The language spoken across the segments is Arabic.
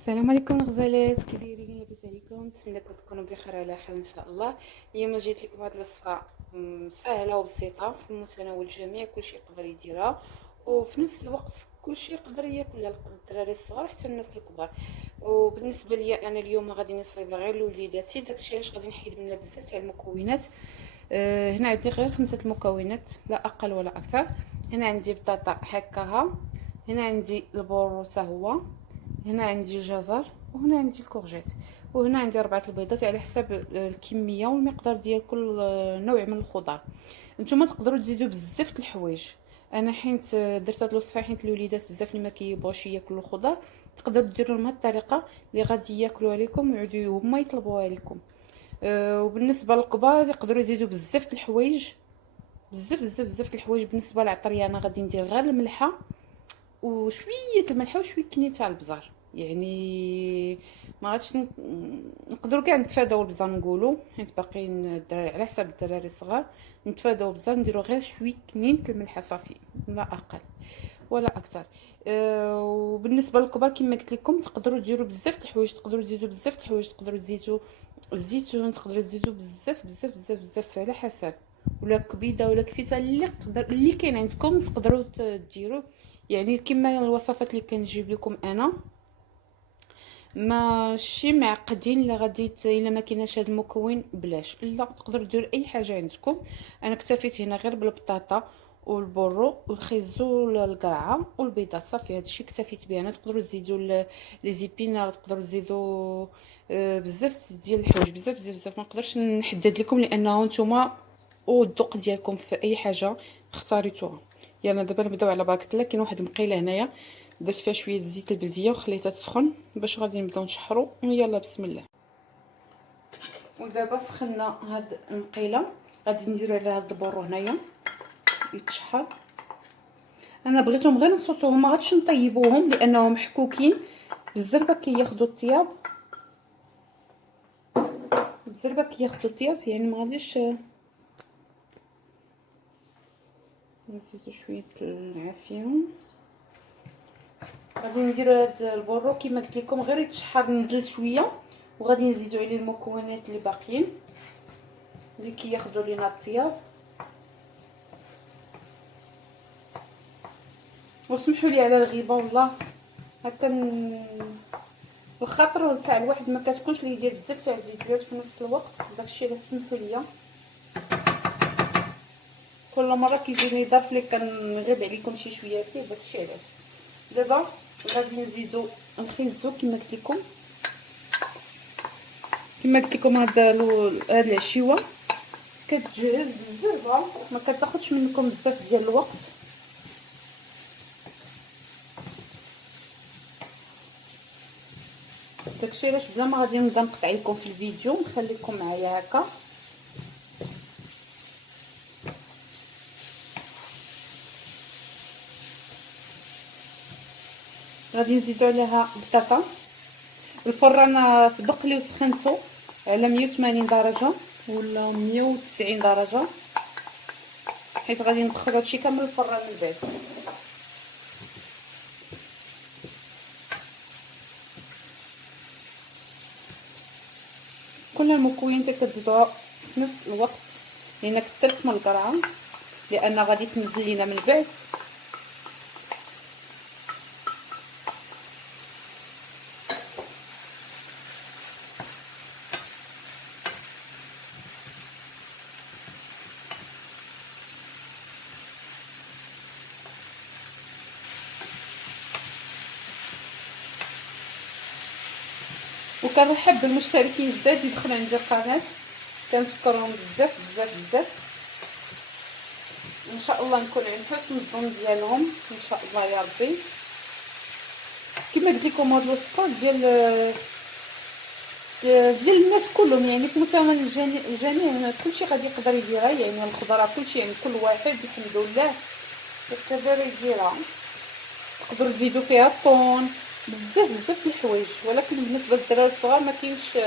السلام عليكم الغزالات، كي دايرين؟ لاباس عليكم؟ نتمنىكم تكونوا بخير على حال ان شاء الله. اليوم جيت لكم بهذه الوصفه سهله وبسيطه في متناول الجميع، كلشي يقدر يديرها وفي نفس الوقت كلشي يقدر ياكلها، الدراري الصغار حتى الناس الكبار. وبالنسبه لي انا اليوم غادي نصايبها غير لوليداتي، داكشي علاش غادي نحيد منها بزاف تاع المكونات. هنا عندي غير 5 المكونات لا اقل ولا اكثر. هنا عندي بطاطا هكاها، هنا عندي البورو حتى هو، هنا عندي الجزر، وهنا عندي الكورجيت، وهنا عندي 4 البيضات على حسب الكميه والمقدار ديال كل نوع من الخضر. نتوما تقدروا تزيدوا بزاف د الحوايج. انا حيت درت هاد الوصفه حيت الوليدات بزاف اللي ما كيبغوش ياكلوا الخضر، تقدروا ديروا لهم هاد الطريقه اللي غادي ياكلوها لكم ويعودوا هما يطلبوها لكم. وبالنسبه للكبار يقدروا يزيدوا بزاف د الحوايج، بزاف بزاف بزاف د الحوايج. بالنسبه للعطريه انا غادي ندير غير الملحه وشويه الملحه وشويه كنين تاع البزار، يعني ما غاديش نقدروا كاع نتفاداو البزار نقولوا، حيت باقيين الدراري على حسب الدراري الصغار نتفاداو البزار، نديروا غير شويه كنين الملحه صافي لا اقل ولا اكثر. وبالنسبه للكبار كما قلت لكم تقدروا ديروا بزاف د الحوايج، تقدروا تزيدوا بزاف د الحوايج، تقدروا تزيدوا الزيتون، تقدروا تزيدوا بزاف بزاف بزاف بزاف على حسب، ولا كبيده ولا كفيته اللي كاين عندكم تقدروا ديروه. يعني كما الوصفات اللي كنجيب لكم انا ماشي معقدين، الا غادي الا ما كايناش هذا المكون بلاش، لا تقدروا ديروا اي حاجه عندكم. انا اكتفيت هنا غير بالبطاطا والبورو والخيزو والقرعه والبيضه صافي، هادشي اكتفيت به انا. تقدروا تزيدوا لي زيبين، تقدروا تزيدوا بزاف ديال الحوايج، بزاف بزاف بزاف ما نقدرش نحدد لكم لانه نتوما والذوق ديالكم في اي حاجه اختاريتوها. يلا دابا نبداو على بركه الله. كاين واحد المقيله هنايا درت فيها شويه زيت البلديه وخليتها تسخن باش غادي نبداو نشحروا. يلا بسم الله. ودابا سخنا هاد المقيله، غادي نديرو على هاد البورو هنايا يتشحر. انا بغيتهم غير نصوتوهم، ما غاديش نطيبوهم لانهم محكوكين بالزربه كياخذوا الطياب، بالزربه كياخذوا الطياب، يعني ما غاديش نزيدو شويه العافيه. غادي نديرو هاد البورو كما قلت لكم غير يتشحر، نزل شويه وغادي نزيدو عليه المكونات اللي باقيين اللي كياخذوا لينا الطياب. وسمحوا لي على الغيبه والله، هكا الخاطر تاع الواحد ما كتكونش لي يدير بزاف تاع الفيديوهات في نفس الوقت، داكشي علاش سمحوا لي. كل مره كيجيني ظرف اللي كنغيب عليكم شي شويه فيه، داكشي علاش. دابا غادي نزيدو الخيزو كما قلت لكم، هاد العشيوه كتجهز بالزربه، ما كتاخذش منكم بزاف ديال الوقت. داكشي علاش بلا ما غادي نبدا نقطع لكم في الفيديو، نخليكم معايا هكا. غادي نزيدو عليها البطاطا. الفران سبق لي وسخنته على 180 درجه ولا 190 درجه، حيت غادي ندخل هادشي كامل الفران من بعد. كل المكونات كتزيدوها في نفس الوقت، لان كثرت من القرعه لان غادي تنزل لينا من بعد. وكنرحب بالمشتركين جداد يدخلوا عندي القناه، كنشكرهم بزاف بزاف بزاف. ان شاء الله نكون عند حسن الظن ديالهم ان شاء الله يا ربي. كما قلت لكم هاد الوصفه ديال الناس كلهم، يعني في متناول الجميع، كلشي غادي يقدر يديرها، يعني الخضره كلشي، يعني كل واحد الحمد لله يقدر يديرها. تقدروا تزيدوا فيها الطون، بزاف بزاف د الحوايج، ولكن بالنسبه للدراري الصغار ما كاينش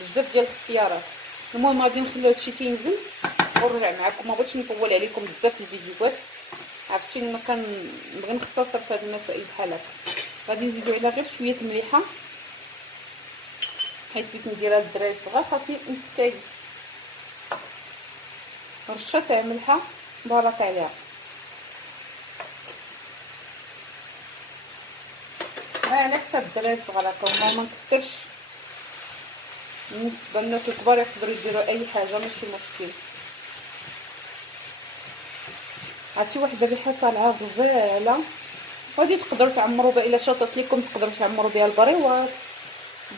بزاف ديال الاختيارات. المهم غادي نخليو هادشي تينزل ونرجع معكم. ما بغيتش نطول عليكم بزاف في الفيديوهات، عرفتيني ما كنبغي نختصر في هاد المسائل بحال هكا. غادي نزيدو عليها غير شويه المليحه، حيت بغيت نديرها للدراري الصغار خاصني نتكايد. رشه تاع ملحه بارك عليها. على حسب الدراري الصغار هكا ما نكثرش. بالنسبه للناس الكبار يقدروا يديروا اي حاجه ماشي مشكل. عرفتي واحد الريحه طالعه غزاله، غادي تقدروا تعمروا بها الا شاطت لكم، تقدروا تعمروا بها البريوات،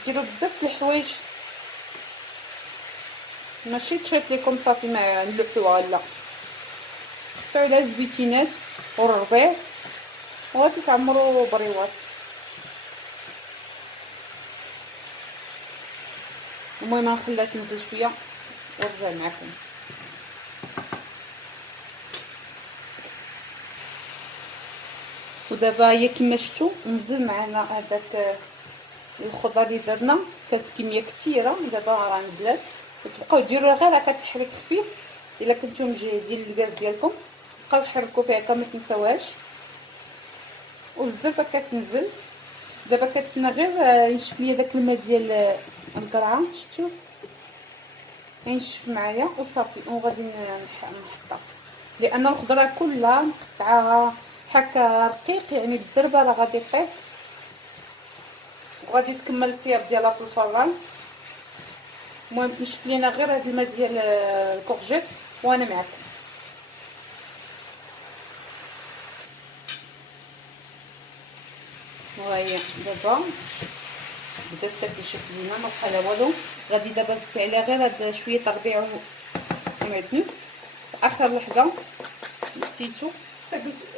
ديروا بزاف د الحوايج، ماشي تشيط لكم صافي ما نلوحوها. لا، حطوا عليها الزويتينات والربيع وغادي تعمروا بريوات. المهم نخليها تنزل شويه ونرجع معكم. ودابا هي كما شفتوا نزل معنا هذاك الخضر اللي درنا، كانت كميه كثيره دابا راه نزلات. وتبقاو ديروها غير هكا تحريك خفيف. الا كنتو مجهزين الغاز ديالكم بقاو تحركوا فيها هكا ما تنساوهاش، والزربه كتنزل. دابا كتسنى غير ينشف ليا داك الماء ديال القرعه، شفتوا ينشف معايا وصافي. وغادي نحطها لان الخضره كلها مقطعه هكا رقيق، يعني بالزربه راه غادي طيب. وغادي تكمل الطياب ديالها في الفران. المهم تنشف لينا غير هاد الماء ديال الكورجيت وانا معكم. وهي دابا بدات كتنشف لينا، ما بقى لا والو. غادي دابا نزيد عليها غير هاد شويه الربيع ومعدنوس في اخر لحظه. نسيتو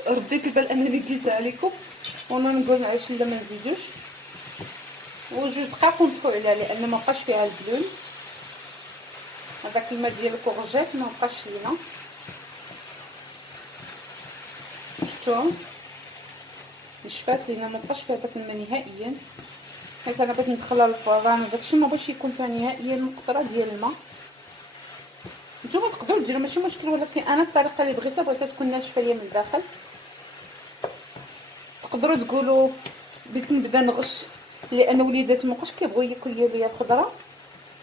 رديت البال انني قلتها لكم وانا نقول علاش لا ما نزيدوش. وجوج دقائق ونطفو عليها لان ما بقاش فيها البلون. هذاك الماء ديال الكورجيت ما بقاش لينا، شفتوا نشفات لينا، ما بقاش فيها داك الماء نهائيا. حيت انا بغيت ندخلها للفران داكشي ما باش يكون فيها نهائيا نقطره ديال الماء. نتوما تقدروا ديروا ماشي مشكل، ولكن انا الطريقه اللي بغيتها بغيتها تكون ناشفه ليا من الداخل. تقدروا تقولوا بغيت نبدا نغش لان وليدات مابقاوش كيبغيو ياكلوا ليا الخضره،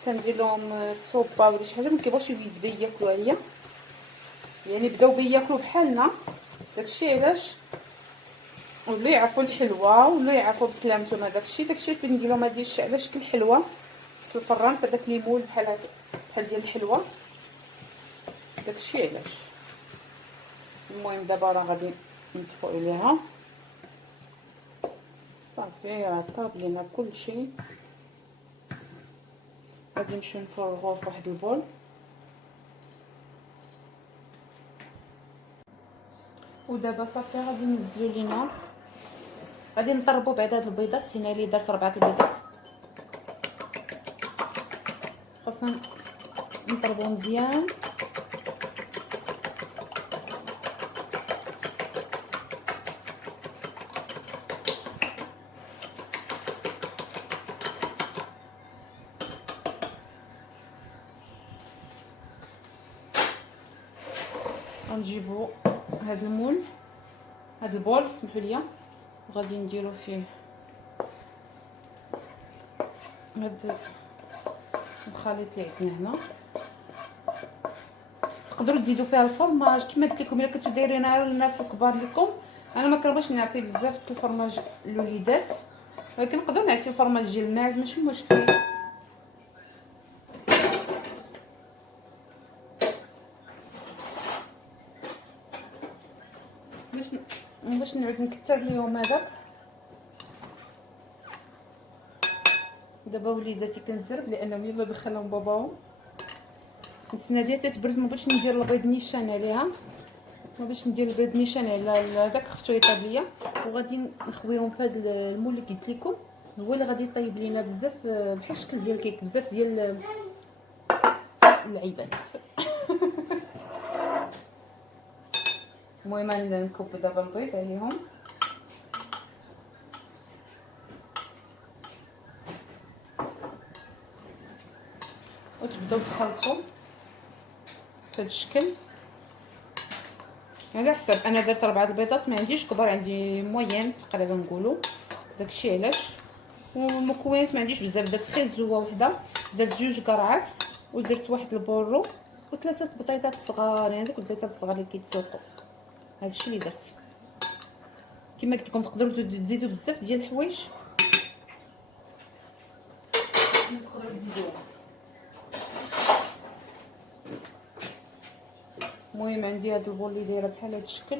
كندير لهم الصوبه ولا شي حاجه ما كيبغيوش يبداو ياكلوها ليا، يعني بداو بياكلوا بحالنا. داكشي علاش ولاو يعرفوا الحلوه ولاو يعرفوا بسلامتهم. داكشي اللي ندير لهم هذه الشيء على شكل حلوه في الفران، فداك ليمون بحال هكا بحال ديال الحلوه. داكشي علاش. المهم دابا راه غادي نطفو عليها صافي، راه طاب لينا كلشي. غادي نمشيو نفرغوه في واحد البول. ودابا صافي غادي ننزلو لينا، غادي نضربو بعد هاد البيضات. هنا اللي درت 4 البيضات، خاصنا نضربو مزيان. غنجيبو هاد المول، هاد البول سمحوا لي، وغادي نديرو فيه هاد الخليط اللي عندنا هنا. تقدروا تزيدوا فيها الفرماج كما قلت لكم. الا كنتو دايرينها للناس الكبار لكم، انا ما كنبغيش نعطي بزاف الفرماج للوليدات، ولكن نقدر نعطي الفرماج ديال الماعز ماشي مشكل. باش نعود نكثر ليهم هذاك. دابا وليداتي كنزرب لانهم يلا دخلهم باباهم. نتسنى ديالها تتبرد، ما بغيتش ندير البيض نيشان عليها، ما باش ندير البيض نيشان على هذاك خفتو يطيب ليا. وغادي نخويهم في هذا المول اللي قلت لكم، هو اللي غادي يطيب لينا بزاف بحال الشكل ديال الكيك، بزاف ديال اللعيبات. المهم نكب دابا البيض عليهم وتبداو تخلطوا بهذا الشكل على حسب. انا درت 4 البيضات، ما عنديش كبار، عندي موين تقريبا نقولوا. داكشي علاش. والمكونات ما عنديش بزاف، درت غير الزوه وحده، درت 2 قرعات ودرت واحد البورو وثلاثه بطيطات صغارين، هذوك البطيطات الصغار اللي كيتسوقوا. هادشي اللي درت. كما قلت لكم تقدروا تزيدوا بزاف ديال الحوايج، تقدروا تزيدوها. المهم عندي هاد البول اللي دايره بحال هاد الشكل،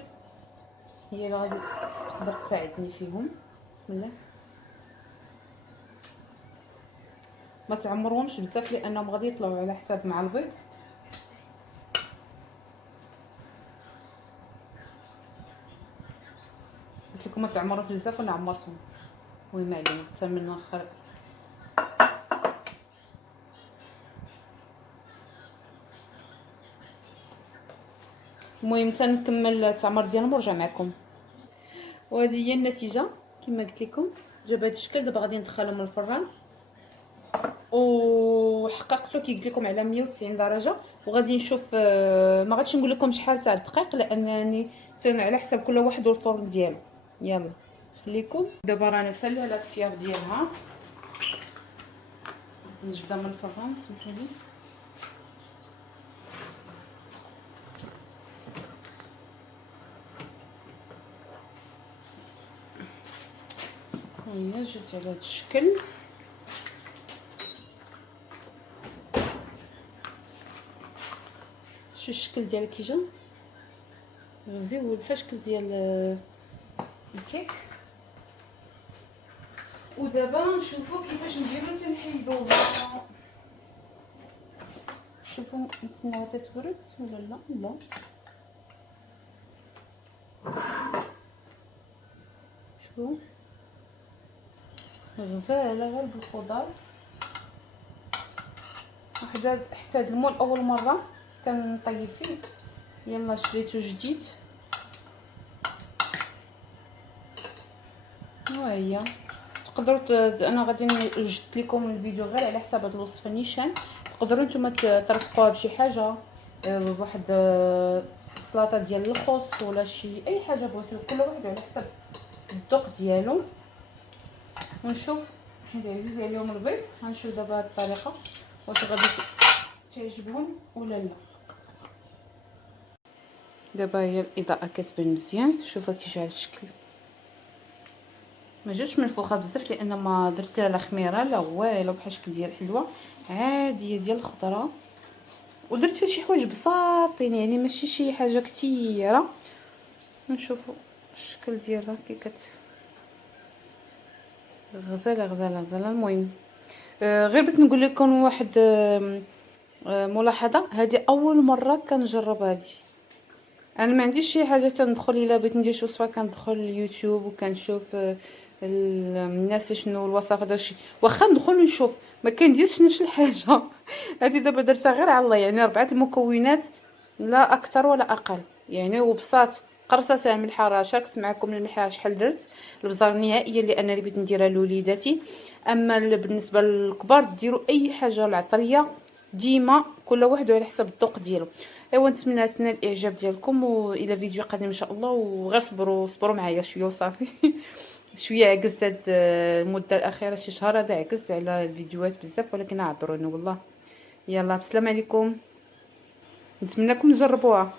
هي اللي غادي تقدر تساعدني فيهم. بسم الله. ما تعمروهمش بزاف لانهم غادي يطلعوا على حساب مع البيض. قلت لكم ما تعمروش بزاف وانا عمرتهم. المهم علينا حتى من اخر. المهم تنكمل التعمر ديالهم ونرجع معكم. وهذه هي النتيجه كما قلت لكم، جا بهذا الشكل. دابا غادي ندخلهم للفران، وحققته كي قلت لكم على 190 درجه. وغادي نشوف ما غاديش نقول لكم شحال تاع الدقائق لانني على حسب كل واحد والفرن ديالو. يلا خليكم. دابا رانا ساليه على الطياب ديالها. غادي نجبدها من الفران. سمحوا لي. هي جات على هذا الشكل. شو الشكل ديالها كي جا غزيو بحال الشكل ديال الكيك. ودابا نشوفوا كيفاش نديرو تنحيدوها. شوفوا نتسناوها تتبرد ولا لا. لا شوفوا غزاله غير بالخضر. وحده حتى هاد المول اول مره كنطيب فيه. يلا شريته جديد. وهي تقدروا انا غادي وجدت لكم الفيديو غير على حساب هاد الوصفه نيشان. تقدروا نتوما ترفقوها بشي حاجه، بواحد السلطه ديال الخس ولا شي اي حاجه بغيتو، كل واحد على حسب الذوق ديالو. ونشوف حيت عزيز عليهم البيض. غنشوف دابا هاد الطريقه واش غادي تعجبهم ولا لا. دابا هي الاضاءه كتبان مزيان. شوفوا كي جا الشكل. ما جاتش منفوخه بزاف لان ما درت لها لا خميره لا والو، بحال الشكل ديال الحلوه عاديه ديال الخضره. ودرت فيه شي حوايج بساطين يعني ماشي شي حاجه كثيره. نشوفوا الشكل ديالها كي غزاله غزاله غزاله. المهم غير بغيت نقول لكم واحد ملاحظه. هذه اول مره كنجرب هذه. انا ما عنديش شي حاجه تندخل الا بغيت ندير شي وصفه كندخل اليوتيوب وكنشوف الناس شنو الوصفات داكشي، واخا ندخل نشوف ما كنديرش نفس الحاجه. هذه دابا درتها غير على الله، يعني 4 المكونات لا اكثر ولا اقل يعني. وبساط قرصه ملحه. شاركت معكم الملحه شحال درت. البزار نهائيا لان اللي بغيت نديرها لوليداتي. اما بالنسبه للكبار ديروا اي حاجه العطريه ديما كل واحد على حسب الذوق ديالو. ايوا نتمنى تنال الاعجاب ديالكم والى فيديو قادم ان شاء الله. وغير صبروا معايا شويه وصافي. شويه عجزت هاد المده الاخيره شي شهر هذا عجزت على الفيديوهات بزاف، ولكن اعذروني والله. يلا بسلام عليكم. نتمنىكم تجربوها.